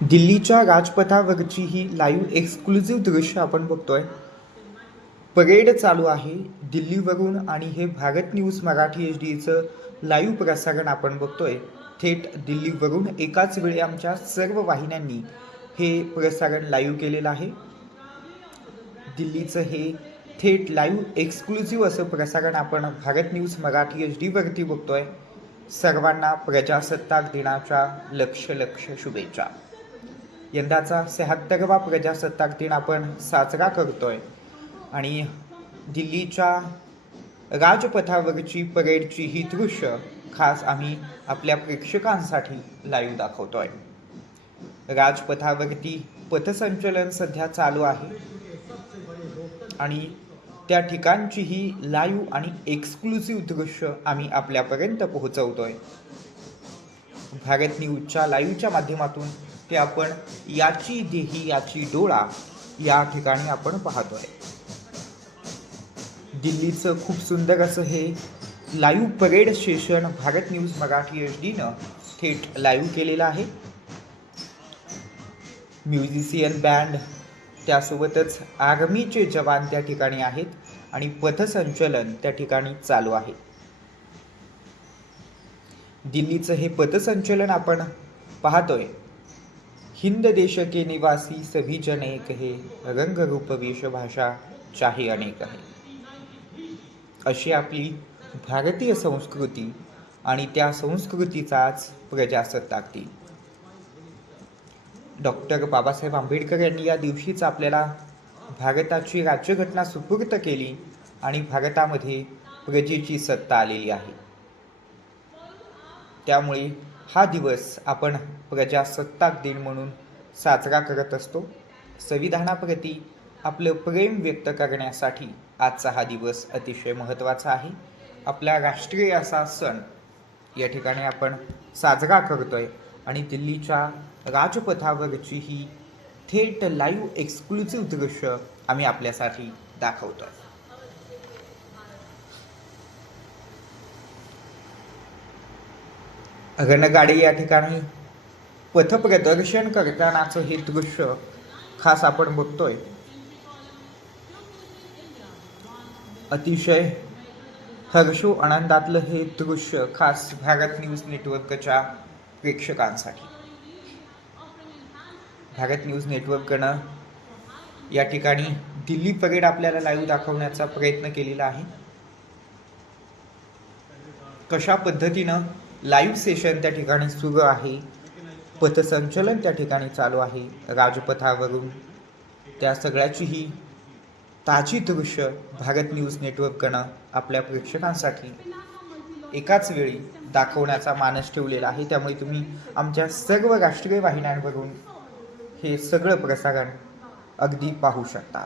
दिल्लीच्या राजपथावरची ही live exclusive दृश्य आपण बघतोय. परेड चालू आहे. दिल्लीवरून आणि हे भारत न्यूज मराठी एच डीचं लाईव्ह प्रसारण आपण बघतोय. थेट दिल्लीवरून एकाच वेळी आमच्या सर्व वाहिन्यांनी हे प्रसारण लाईव्ह केलेलं आहे. दिल्लीचं हे थेट लाईव्ह एक्सक्लुझिव्ह असं प्रसारण आपण भारत न्यूज मराठी एच डीवरती बघतोय. सर्वांना प्रजासत्ताक दिनाच्या लक्ष लक्ष शुभेच्छा. यंदाचा शहात्तरवा प्रजासत्ताक दिन आपण साजरा करतोय. आणि दिल्लीच्या राजपथावरची परेडची ही दृश्य खास आम्ही आपल्या प्रेक्षकांसाठी लाईव्ह दाखवतोय. राजपथावरती पथसंचलन सध्या चालू आहे. आणि त्या ठिकाणची ही लाईव्ह आणि एक्सक्लुझिव्ह दृश्य आम्ही आपल्यापर्यंत पोहोचवतोय. भारत न्यूजच्या लाईव्हच्या माध्यमातून ते आपण याची देही याची डोळा या ठिकाणी आपण पाहतोय. दिल्लीचं खूप सुंदर असं हे live parade station Bharat news Marathi H डीनं थेट लाईव्ह केलेलं आहे. म्युझिशियन बँड त्यासोबतच आर्मीचे जवान त्या ठिकाणी आहेत आणि पथसंचलन त्या ठिकाणी चालू आहे. दिल्लीचं हे पथसंचलन आपण पाहतोय. हिंद देश के निवासी सभी जन एक हे रंग रूप वेशभाषा चाहे अनेक आहे. अशी आपली भारतीय संस्कृती आणि त्या संस्कृतीचाच प्रजासत्ताक दिन डॉक्टर बाबासाहेब आंबेडकर यांनी या दिवशीच आपल्याला भारताची राज्यघटना सुपूर्त केली आणि भारतामध्ये प्रजेची सत्ता आलेली आहे. त्यामुळे हा दिवस आपण प्रजासत्ताक दिन म्हणून साजरा करत असतो. संविधानाप्रती आपलं प्रेम व्यक्त करण्यासाठी आजचा हा दिवस अतिशय महत्त्वाचा आहे. आपला राष्ट्रीय असा सण या ठिकाणी आपण साजरा करतोय आणि दिल्लीच्या राजपथावरची ही थेट लाईव्ह एक्सक्लुझिव्ह दृश्य आम्ही आपल्यासाठी दाखवतोय. रणगाडी या ठिकाणी पथप्रदर्शन करतानाचं हे दृश्य खास आपण बघतोय. अतिशय हर्षो आनंदातलं हे दृश्य खास भारत न्यूज नेटवर्कच्या प्रेक्षकांसाठी. भारत न्यूज नेटवर्कनं या ठिकाणी दिल्ली परेड आपल्याला लाईव्ह दाखवण्याचा प्रयत्न केलेला आहे. कशा पद्धतीनं लाईव्ह सेशन त्या ठिकाणी सुरू आहे. पथसंचलन त्या ठिकाणी चालू आहे. राजपथावरून त्या सगळ्याचीही ताजी दृश्य भारत न्यूज नेटवर्कनं आपल्या प्रेक्षकांसाठी एकाच वेळी दाखवण्याचा मानस ठेवलेला आहे. त्यामुळे तुम्ही आमच्या सर्व राष्ट्रीय वाहिन्यांवरून हे सगळं प्रसारण अगदी पाहू शकता.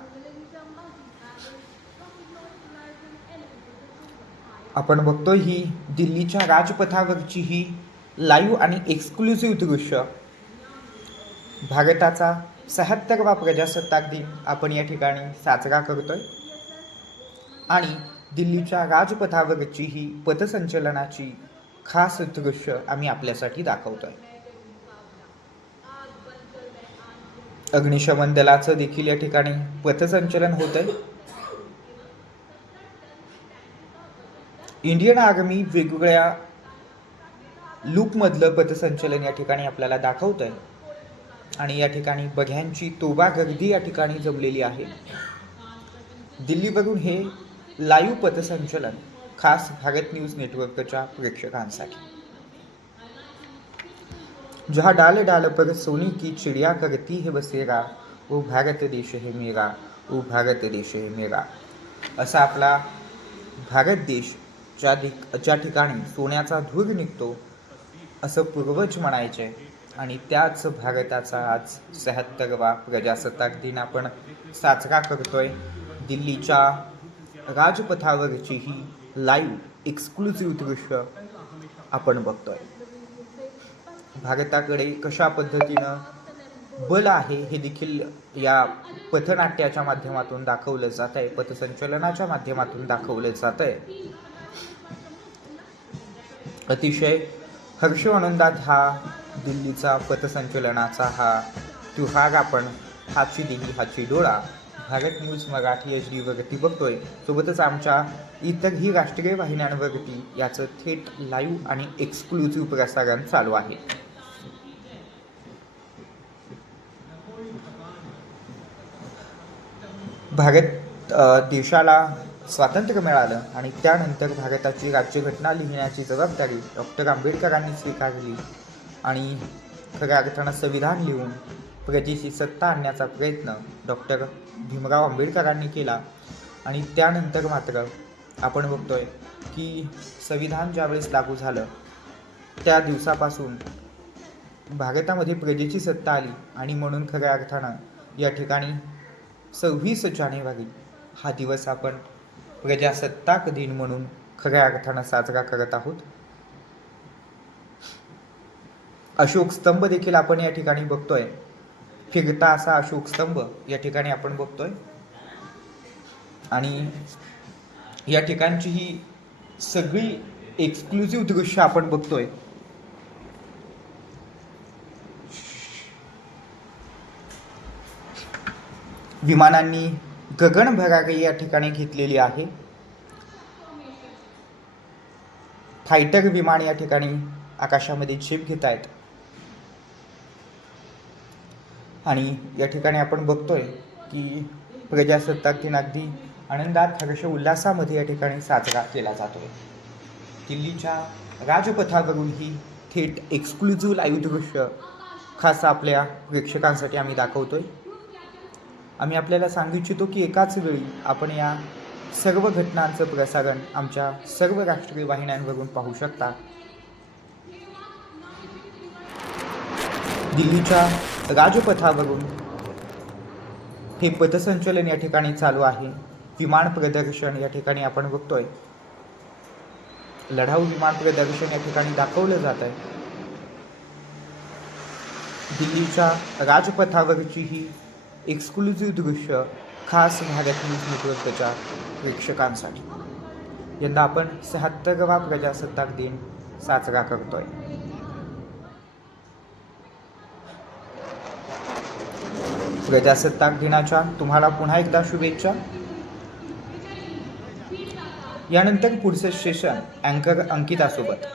आपण बघतोय ही दिल्लीच्या राजपथावरची ही लाईव्ह आणि एक्सक्लुझिव्ह दृश्य. भारताचा शहात्तरवा प्रजासत्ताक दिन आपण या ठिकाणी साजरा करतोय. आणि दिल्लीच्या राजपथावरची ही पथसंचलनाची खास दृश्य आम्ही आपल्यासाठी दाखवतोय. अग्निशमन दलाचं देखील या ठिकाणी पथसंचलन होत आहे इंडियन आर्मी वेगवेगळ्या लूपमधलं पथसंचलन या ठिकाणी आपल्याला दाखवत आहे आणि या ठिकाणी बघ्यांची तोबा गर्दी या ठिकाणी जमलेली आहे. दिल्लीवरून हे लाईव्ह पथसंचलन खास भारत न्यूज नेटवर्कच्या प्रेक्षकांसाठी. जहा डाल डाल पर सोनी की चिड़िया करती हे बसेरा ओ भारत देश हे मेरा ओ भारत देश हे मेरा. असा आपला भारत देश ज्या ठिक ज्या ठिकाणी सोन्याचा धूर निघतो असं पूर्वज म्हणायचे. आणि त्याच भारताचा आज शहात्तरवा प्रजासत्ताक दिन आपण साजरा करतोय. दिल्लीच्या राजपथावरची ही लाईव्ह एक्सक्लुझिव्ह दृश्य आपण बघतोय. भारताकडे कशा पद्धतीनं बल आहे हे देखील या पथनाट्याच्या माध्यमातून दाखवलं जात आहे पथसंचलनाच्या माध्यमातून दाखवलं जात आहे अतिशय हर्ष आनंदात हा दिल्लीचा पथसंचलनाचा हा त्योहार आपण हाची दिल्ली हाची डोळा भारत न्यूज मराठी एच डीवरती बघतोय. सोबतच आमच्या इतरही राष्ट्रीय वाहिन्यांवरती याचं थेट लाईव्ह आणि एक्सक्लुझिव्ह प्रसारण चालू आहे. भारत देशाला स्वातंत्र्य मिळालं आणि त्यानंतर भारताची राज्यघटना लिहिण्याची जबाबदारी डॉक्टर आंबेडकरांनी स्वीकारली. आणि खऱ्या अर्थानं संविधान लिहून प्रजेची सत्ता आणण्याचा प्रयत्न डॉक्टर भीमराव आंबेडकरांनी केला. आणि त्यानंतर मात्र आपण बघतोय की संविधान ज्यावेळेस लागू झालं त्या दिवसापासून भारतामध्ये प्रजेची सत्ता आली आणि म्हणून खऱ्या अर्थानं या ठिकाणी सव्वीस जानेवारी हा दिवस आपण प्रजासत्ताक दिन म्हणून खऱ्या अर्थानं साजरा करत आहोत. अशोक स्तंभ देखील आपण या ठिकाणी बघतोय. फिरता असा अशोक स्तंभ या ठिकाणी आपण बघतोय. आणि या ठिकाणची ही सगळी एक्सक्लुझिव्ह दृश्य आपण बघतोय. विमानांनी गगन गगनभरारी या ठिकाणी घेतलेली आहे. फायटर विमान या ठिकाणी आकाशामध्ये झेप घेत आहेत आणि या ठिकाणी आपण बघतोय की प्रजासत्ताक दिन अगदी आनंदात हर्ष उल्हासामध्ये या ठिकाणी साजरा केला जातोय. दिल्लीच्या राजपथावरून ही थेट एक्सक्लुझिव्ह लाईव्ह दृश्य खास आपल्या प्रेक्षकांसाठी आम्ही दाखवतोय. आम्ही आपल्याला सांगू इच्छितो की एकाच वेळी आपण या सर्व घटनांचं प्रसारण आमच्या सर्व राष्ट्रीय वाहिन्यांवरून पाहू शकता. दिल्लीच्या राजपथावरून हे पथसंचलन या ठिकाणी चालू आहे. विमान प्रदर्शन या ठिकाणी आपण बघतोय. लढाऊ विमान प्रदर्शन या ठिकाणी दाखवलं जात आहे. दिल्लीच्या राजपथावरची ही एक्सक्लुझिव्ह दृश्य खास भारत न्यूज नेटवर्कच्या प्रेक्षकांसाठी. यंदा आपण शहात्तरवा प्रजासत्ताक दिन साजरा करतोय. प्रजासत्ताक दिनाच्या तुम्हाला पुन्हा एकदा शुभेच्छा. यानंतर पुढचं सेशन अँकर अंकितासोबत.